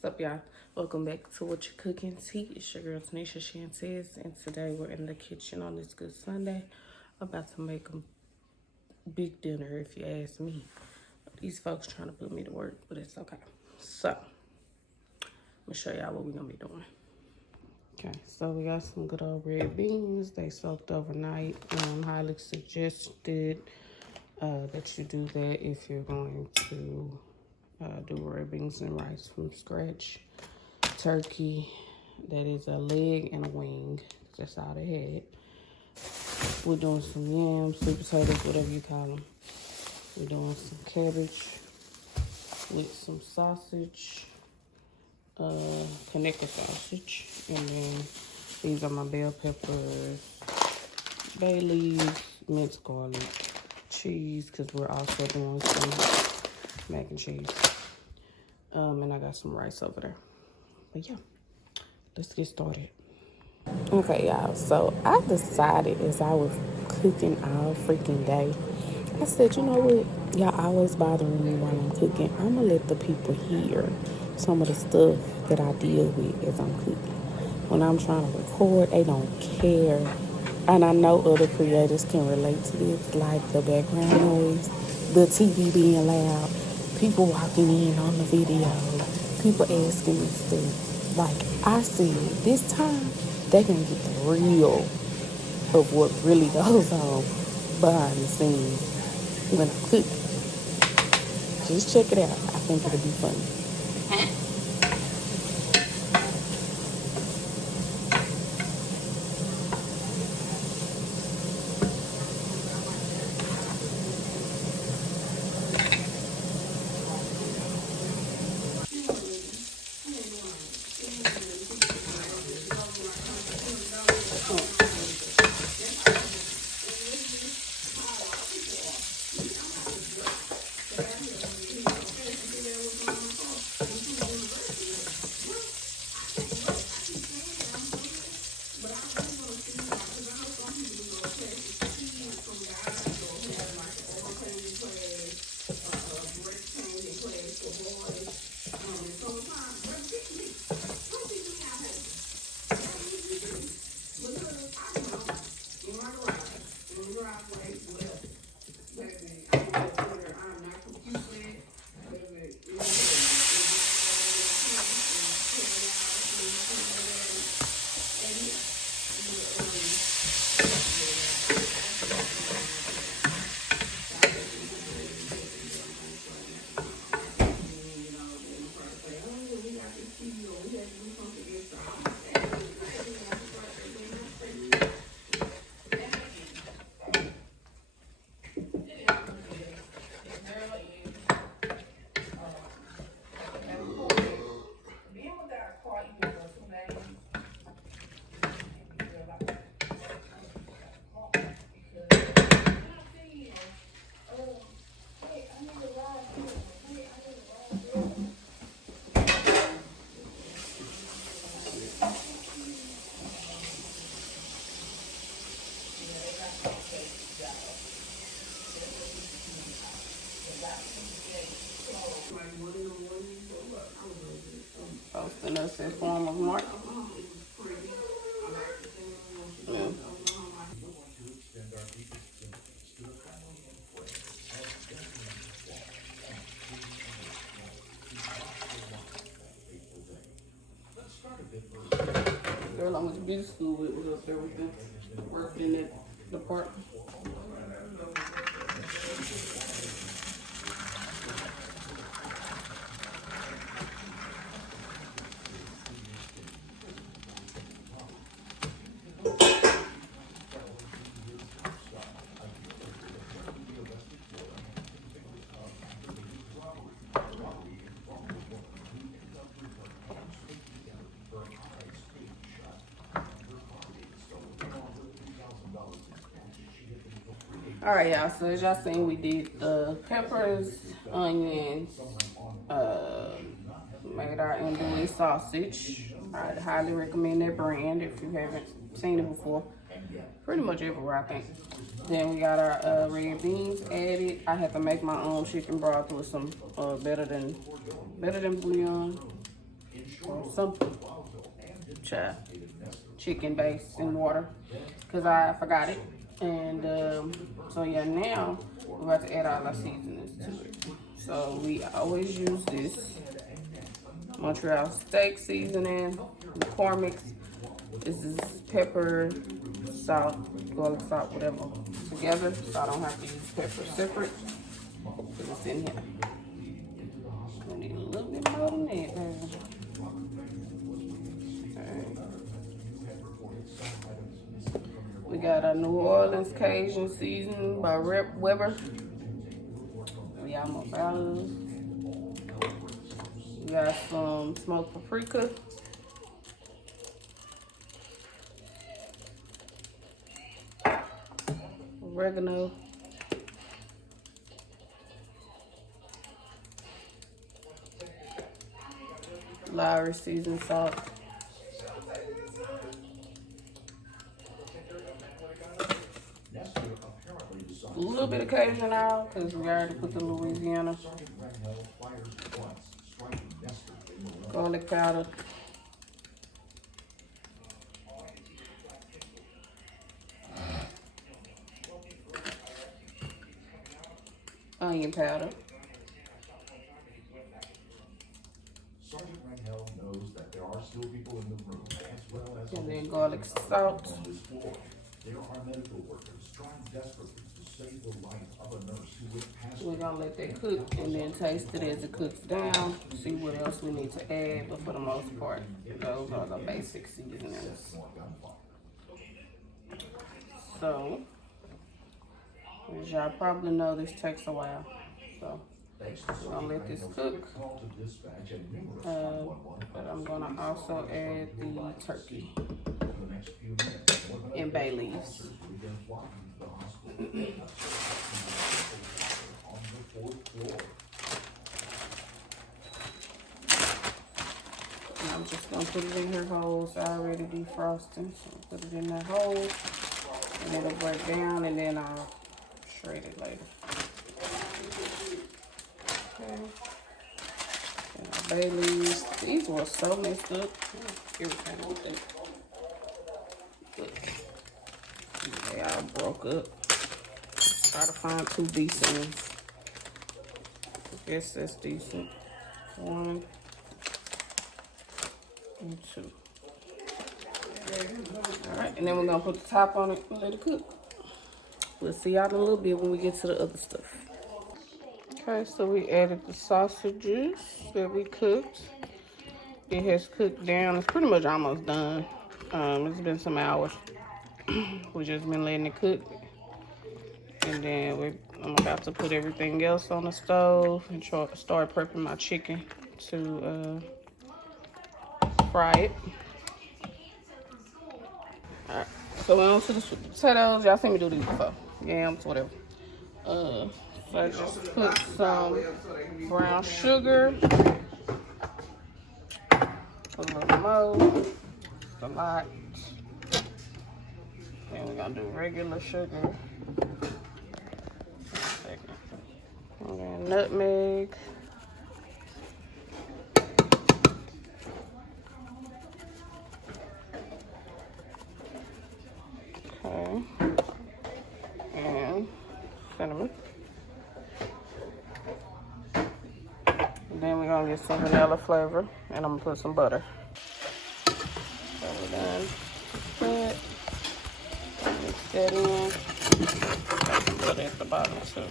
What's up, y'all? Welcome back to Whatchu Cookin T. It's your girl Tanishashantez, and today we're in the kitchen on this good Sunday. About to make a big dinner, if you ask me. These folks trying to put me to work, but it's okay. So, I'm gonna show y'all what we're gonna be doing. Okay, so we got some good old red beans. They soaked overnight. Highly suggested that you do that if you're going to do red beans and rice from scratch. Turkey, that is a leg and a wing. That's all they had. We're doing some yams, sweet potatoes, whatever you call them. We're doing some cabbage with some sausage, connected sausage, and then these are my bell peppers, bay leaves, minced garlic, cheese, because we're also doing some mac and cheese. And I got some rice over there. But yeah, let's get started. Okay, y'all, so I decided as I was cooking all freaking day, I said, you know what, y'all always bothering me while I'm cooking. I'm gonna let the people hear some of the stuff that I deal with as I'm cooking. When I'm trying to record, they don't care. And I know other creators can relate to this, like the background noise, the TV being loud, people walking in on the video, people asking me stuff. Like I said, this time, they can get the real of what really goes on behind the scenes when I cook. Just check it out. I think it'll be funny. Posting us in form of market. Yeah. Girl I went to beauty school with was up there with them, working in that department. All right, y'all, so as y'all seen, we did the peppers, onions, made our andouille sausage. I'd highly recommend that brand if you haven't seen it before. Pretty much everywhere, I think. Then we got our red beans added. I had to make my own chicken broth with some better than bouillon. or something. Chicken base in water, because I forgot it. And so yeah, now we're about to add all our seasonings to it. So we always use this Montreal steak seasoning, corn mix. This is pepper, salt, garlic salt, whatever, together. So I don't have to use pepper separate, because it's in here. We need a little bit more than that, baby. We got a New Orleans Cajun seasoning by Rep Weber. We almost out of it. We got some smoked paprika. Oregano. Lowry seasoned salt. A little bit of Cajun oil, because we already put the Louisiana. Garlic powder. Onion powder. And then garlic salt. We're gonna let that cook and then taste it as it cooks down. See what else we need to add, but for the most part, those are the basic seasonings. So, as y'all probably know, this takes a while. So, we're gonna let this cook. But I'm gonna also add the turkey and bay leaves. And I'm just gonna put it in her whole. It's already defrosting, so put it in that hole, and it'll break down, and then I'll shred it later. Okay. And our bay leaves. These were so messed up. I'm irritated with them. But they all broke up. Try to find two decent ones. I guess that's decent. 1 and 2. Alright, and then we're gonna put the top on it and let it cook. We'll see y'all in a little bit when we get to the other stuff. Okay, so we added the sausages that we cooked. It has cooked down. It's pretty much almost done. It's been some hours. We just been letting it cook. And then I'm about to put everything else on the stove and start prepping my chicken to fry it. Alright, so we're on to the sweet potatoes. Y'all seen me do these before. Yams, whatever. So I just put some brown sugar. A little more. A lot. Then we're gonna do regular sugar. And then nutmeg. Okay. And cinnamon. And then we're gonna get some vanilla flavor, and I'm gonna put some butter. So we're done. That. Mix that in. Got some butter at the bottom too. So.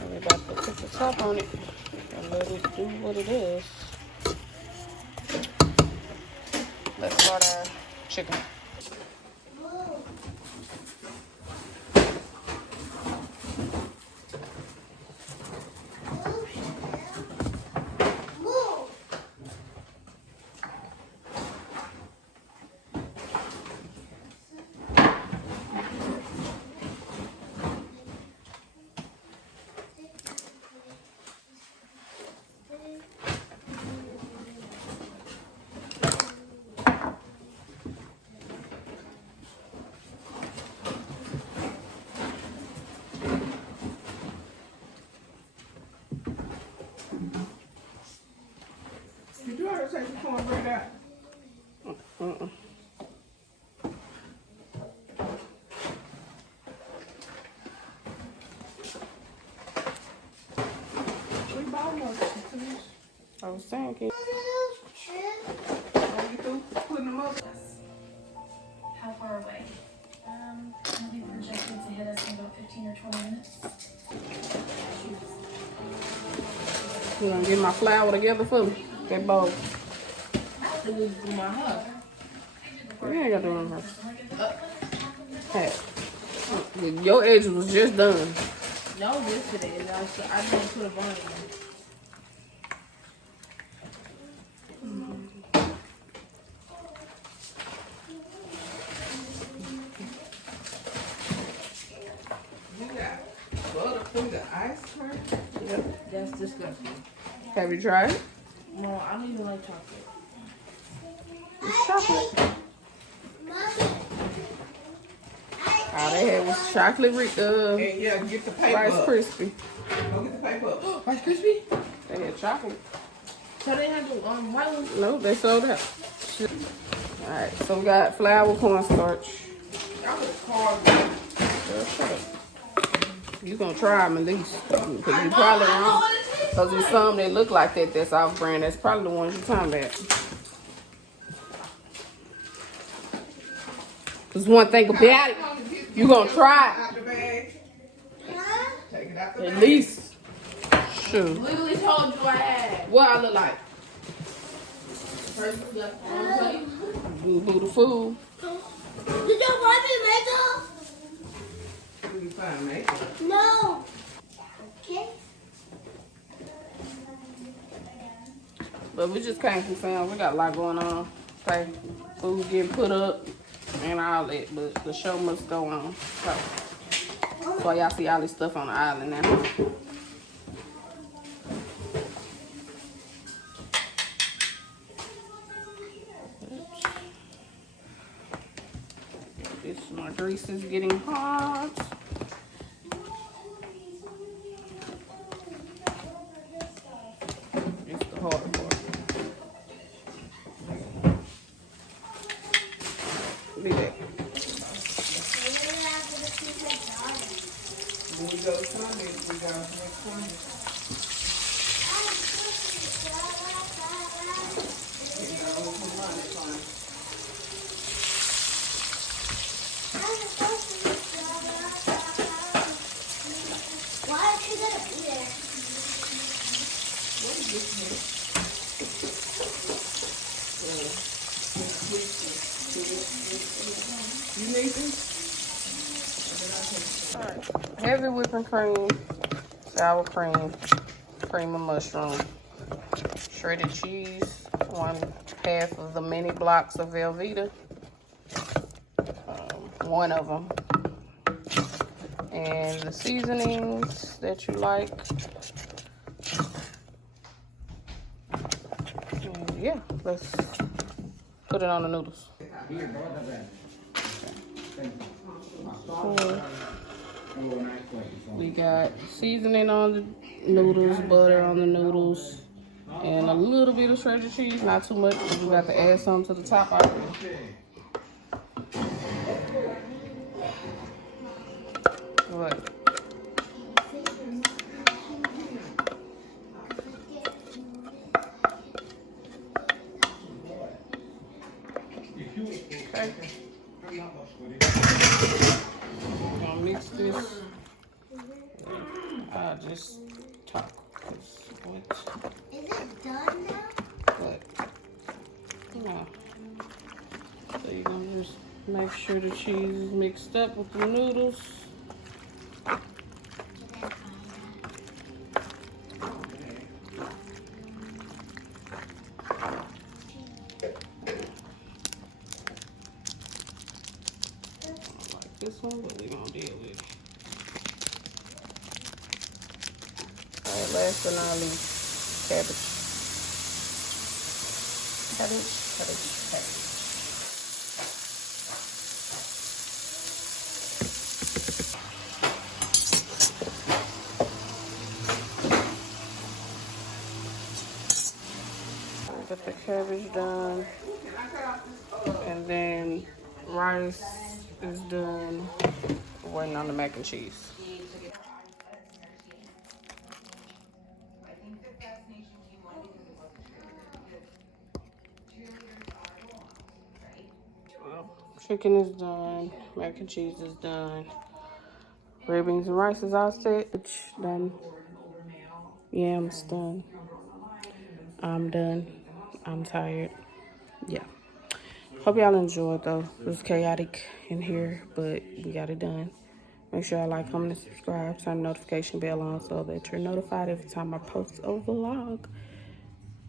And we're about to put the top on it and let it do what it is. Let's start our chicken. take the cornbread out. We bought nothing. I was saying, can Are you through putting them up? How far away? It'll be projected to hit us in about 15 or 20 minutes. you gonna get my flour together for me? That bowl. It was for my hug. You ain't got to do it Hey. Your edge was just done. No, yesterday. I didn't put a bun in. You got butter through the ice cream? Yep. That's disgusting. Have you tried it? No, I don't even like chocolate. It's chocolate. All they had was chocolate And yeah, get the paper Rice up. Krispie. Go get the paper up. Rice Krispie? They had chocolate. So they had the white ones? No, they sold out. Alright, so we got flour, cornstarch. I would have called Girl, shut up. You gonna try them at least. Because you probably wrong. Because there's some that look like that that's off brand. That's probably the ones you're talking about. Because one thing about it, you gonna try out the bag. Take it out the it. bag. At least. Sure. Literally told you I had. What I look like? First left on the plate. Boo the food. Did you want me makeup? You can find makeup. No. Okay. But we just can't confirm. We got a lot going on. Okay. Food getting put up and all that. But the show must go on. So that's why y'all see all this stuff on the island now. My grease is getting hot. It's the hard part. Be back. When we go to Sunday, we got next Sunday. Why is she gonna be there? You need this? Alright. Heavy whipping cream, sour cream, cream of mushroom, shredded cheese, 1/2 of the mini blocks of Velveeta, one of them, and the seasonings that you like. And yeah, let's put it on the noodles. So, we got seasoning on the noodles, butter on the noodles, and a little bit of shredded cheese, not too much, because we got to add some to the top already. What? Okay. Gonna mix this. I'll just talk. What? Is it done now? What? No. So you're gonna just make sure the cheese is mixed up with the noodles. This one, but we're gonna deal with it. Alright, last but not least, cabbage. Cabbage. Got the cabbage done. And then rice is done. Waiting on the mac and cheese. Chicken is done. Mac and cheese is done. Red beans and rice is all set. Done. Yams done. I'm done. I'm tired. Yeah. Hope y'all enjoyed though. It was chaotic in here, but we got it done. Make sure y'all like, comment, and subscribe. Turn the notification bell on so that you're notified every time I post a vlog.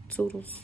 Toodles.